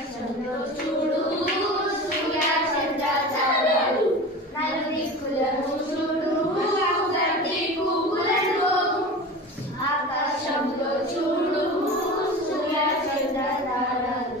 ఆకాశంలో చూడు సూర్య చంద్ర తారలు నలుదిక్కులను చూడు గడ్డి పువ్వులను ఆకాశంలో చూడు సూర్య చంద్ర తారలు